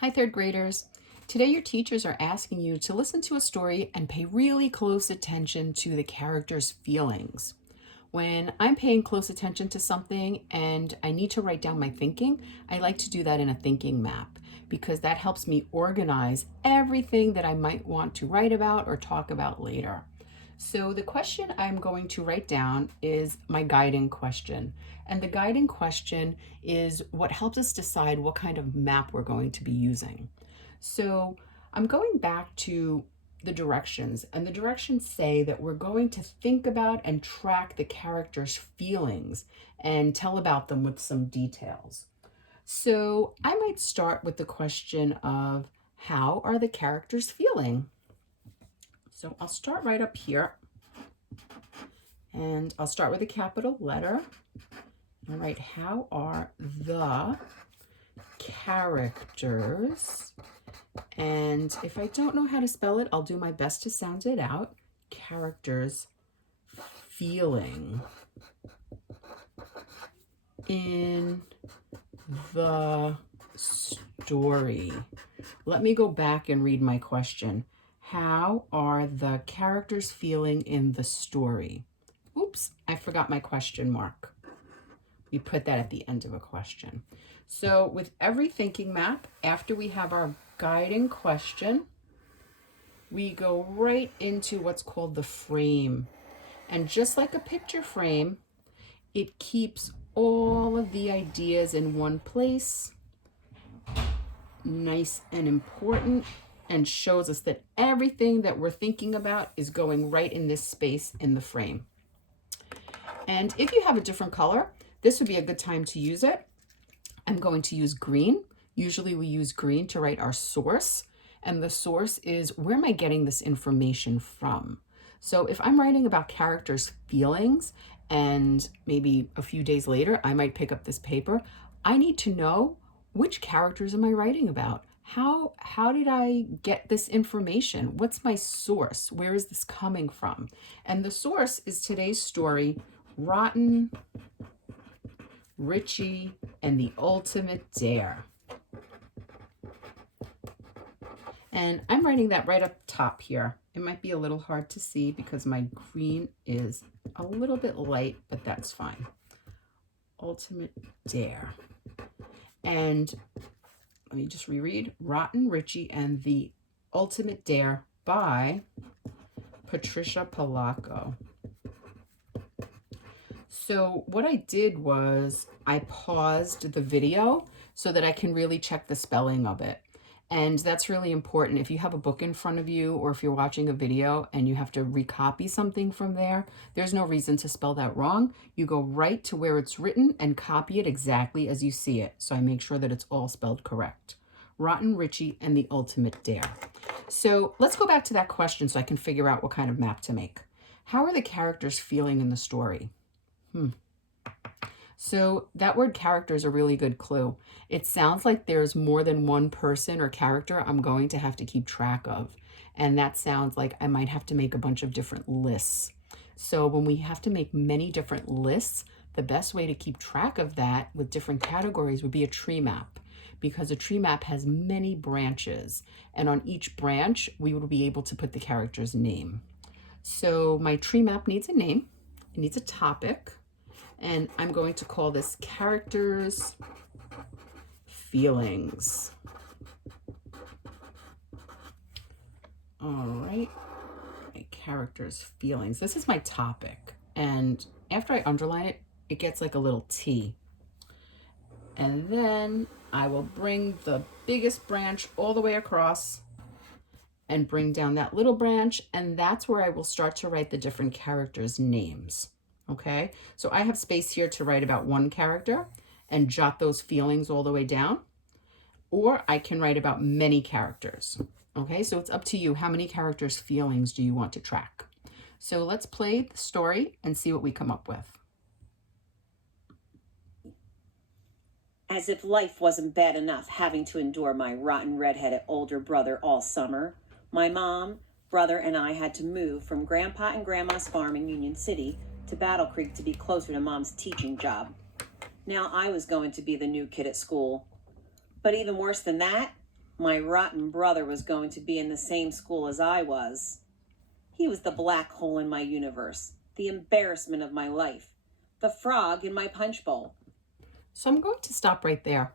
Hi, third graders. Today your teachers are asking you to listen to a story and pay really close attention to the character's feelings. When I'm paying close attention to something and I need to write down my thinking, I like to do that in a thinking map because that helps me organize everything that I might want to write about or talk about later. So the question I'm going to write down is my guiding question. And the guiding question is what helps us decide what kind of map we're going to be using. So I'm going back to the directions, and the directions say that we're going to think about and track the character's feelings and tell about them with some details. So I might start with the question of how are the characters feeling? So I'll start right up here, and I'll start with a capital letter and write how are the characters, and if I don't know how to spell it, I'll do my best to sound it out. Characters feeling in the story. Let me go back and read my question. How are the characters feeling in the story? Oops, I forgot my question mark. We put that at the end of a question. So with every thinking map, after we have our guiding question, we go right into what's called the frame. And just like a picture frame, it keeps all of the ideas in one place, nice and important, and shows us that everything that we're thinking about is going right in this space in the frame. And if you have a different color, this would be a good time to use it. I'm going to use green. Usually we use green to write our source, and the source is where am I getting this information from? So if I'm writing about characters' feelings and maybe a few days later I might pick up this paper, I need to know which characters am I writing about? How did I get this information? What's my source? Where is this coming from? And the source is today's story, Rotten Richie and the Ultimate Dare. And I'm writing that right up top here. It might be a little hard to see because my green is a little bit light, but that's fine. Ultimate Dare. And let me just reread. Rotten Richie and the Ultimate Dare by Patricia Polacco. So what I did was I paused the video so that I can really check the spelling of it. And that's really important. If you have a book in front of you or if you're watching a video and you have to recopy something from there, there's no reason to spell that wrong. You go right to where it's written and copy it exactly as you see it. So I make sure that it's all spelled correct. Rotten Richie and the Ultimate Dare. So let's go back to that question so I can figure out what kind of map to make. How are the characters feeling in the story? So that word character is a really good clue. It sounds like there's more than one person or character I'm going to have to keep track of. And that sounds like I might have to make a bunch of different lists. So when we have to make many different lists, the best way to keep track of that with different categories would be a tree map, because a tree map has many branches. And on each branch, we will be able to put the character's name. So my tree map needs a name. It needs a topic. And I'm going to call this characters' feelings. All right, my characters' feelings. This is my topic. And after I underline it, it gets like a little T. And then I will bring the biggest branch all the way across and bring down that little branch. And that's where I will start to write the different characters' names. Okay, so I have space here to write about one character and jot those feelings all the way down, or I can write about many characters. Okay, so it's up to you. How many characters' feelings do you want to track? So let's play the story and see what we come up with. As if life wasn't bad enough having to endure my rotten redheaded older brother all summer, my mom, brother, and I had to move from Grandpa and Grandma's farm in Union City to Battle Creek to be closer to Mom's teaching job. Now I was going to be the new kid at school. But even worse than that, My rotten brother was going to be in the same school as I was. He was the black hole in my universe, the embarrassment of my life, the frog in my punch bowl. So I'm going to stop right there.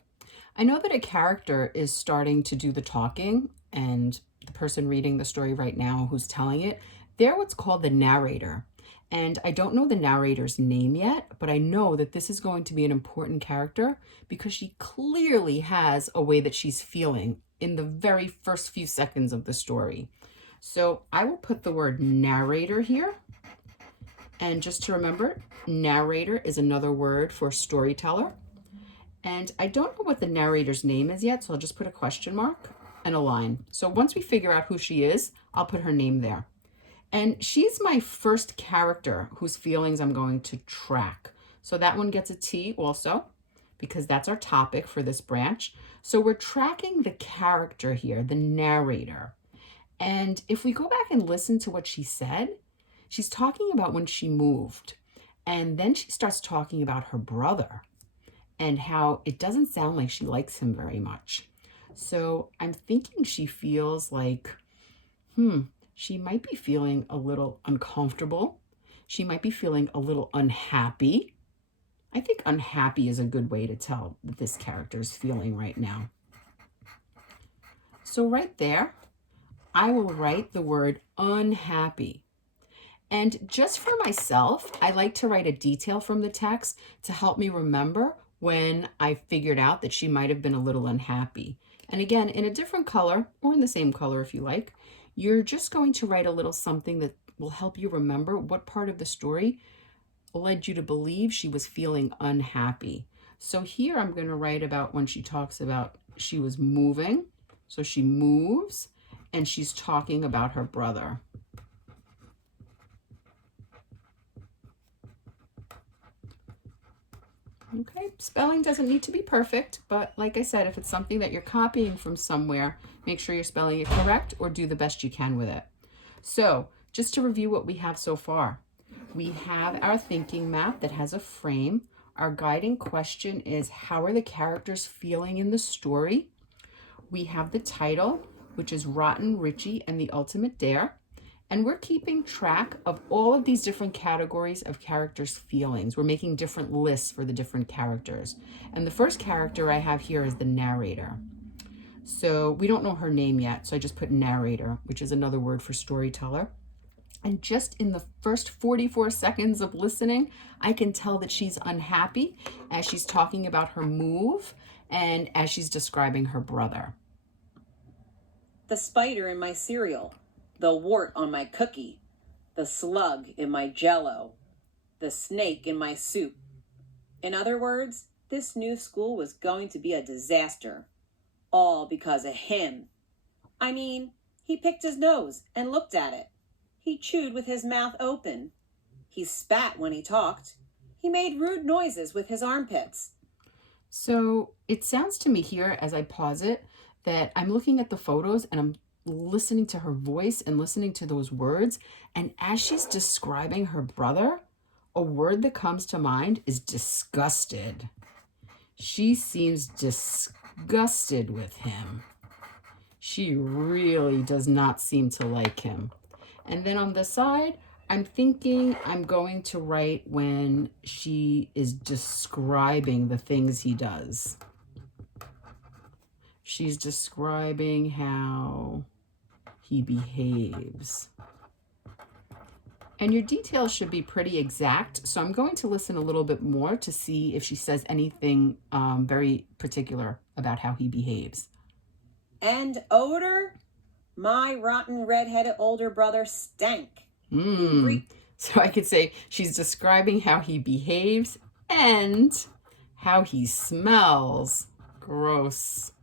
I know that a character is starting to do the talking, and the person reading the story right now who's telling it, they're what's called the narrator. And I don't know the narrator's name yet, but I know that this is going to be an important character because she clearly has a way that she's feeling in the very first few seconds of the story. So I will put the word narrator here. And just to remember, narrator is another word for storyteller. And I don't know what the narrator's name is yet, so I'll just put a question mark and a line. So once we figure out who she is, I'll put her name there. And she's my first character whose feelings I'm going to track. So that one gets a T also, because that's our topic for this branch. So we're tracking the character here, the narrator. And if we go back and listen to what she said, she's talking about when she moved. And then she starts talking about her brother and how it doesn't sound like she likes him very much. So I'm thinking she feels like, she might be feeling a little uncomfortable. She might be feeling a little unhappy. I think unhappy is a good way to tell that this character is feeling right now. So right there, I will write the word unhappy. And just for myself, I like to write a detail from the text to help me remember when I figured out that she might have been a little unhappy. And again, in a different color, or in the same color if you like, you're just going to write a little something that will help you remember what part of the story led you to believe she was feeling unhappy. So here I'm going to write about when she talks about she was moving. So she moves and she's talking about her brother. Okay, spelling doesn't need to be perfect, but like I said, if it's something that you're copying from somewhere, make sure you're spelling it correct or do the best you can with it. So just to review what we have so far, we have our thinking map that has a frame. Our guiding question is, how are the characters feeling in the story? We have the title, which is Rotten Richie and the Ultimate Dare. And we're keeping track of all of these different categories of characters' feelings. We're making different lists for the different characters. And the first character I have here is the narrator. So we don't know her name yet, so I just put narrator, which is another word for storyteller. And just in the first 44 seconds of listening, I can tell that she's unhappy as she's talking about her move and as she's describing her brother. The spider in my cereal, the wart on my cookie, the slug in my Jell-O, the snake in my soup. In other words, this new school was going to be a disaster. All because of him. I mean, he picked his nose and looked at it. He chewed with his mouth open. He spat when he talked. He made rude noises with his armpits. So it sounds to me here, as I pause it, that I'm looking at the photos and I'm listening to her voice and listening to those words. And as she's describing her brother, a word that comes to mind is disgusted. She seems disgusted with him. She really does not seem to like him. And then on the side, I'm thinking I'm going to write when she is describing the things he does. She's describing how he behaves. And your details should be pretty exact, so I'm going to listen a little bit more to see if she says anything very particular about how he behaves. And odor? My rotten red-headed older brother stank. So I could say she's describing how he behaves and how he smells. Gross.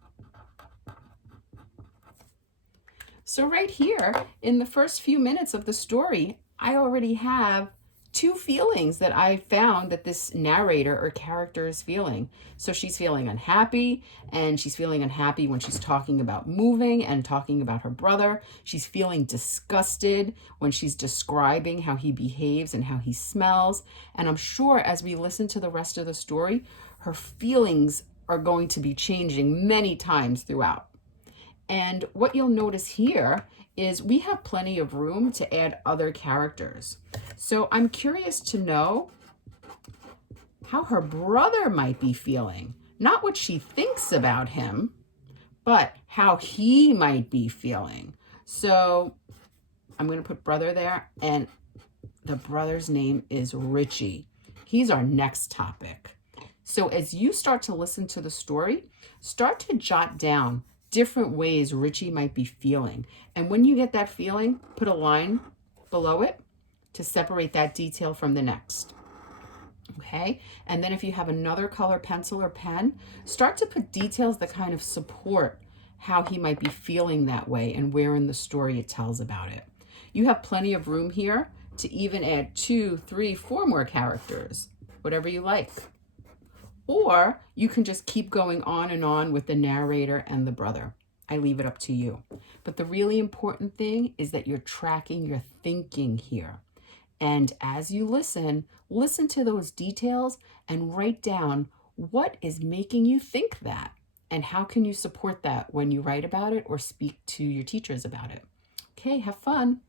So right here, in the first few minutes of the story, I already have two feelings that I found that this narrator or character is feeling. So she's feeling unhappy, and she's feeling unhappy when she's talking about moving and talking about her brother. She's feeling disgusted when she's describing how he behaves and how he smells. And I'm sure as we listen to the rest of the story, her feelings are going to be changing many times throughout. And what you'll notice here is we have plenty of room to add other characters. So I'm curious to know how her brother might be feeling. Not what she thinks about him, but how he might be feeling. So I'm going to put brother there, and the brother's name is Richie. He's our next topic. So as you start to listen to the story, start to jot down different ways Richie might be feeling. And when you get that feeling, put a line below it to separate that detail from the next. Okay? And then if you have another color pencil or pen, start to put details that kind of support how he might be feeling that way and where in the story it tells about it. You have plenty of room here to even add 2, 3, 4 more characters, whatever you like. Or you can just keep going on and on with the narrator and the brother. I leave it up to you. But the really important thing is that you're tracking your thinking here. And as you listen to those details and write down what is making you think that, and how can you support that when you write about it or speak to your teachers about it. Okay, have fun.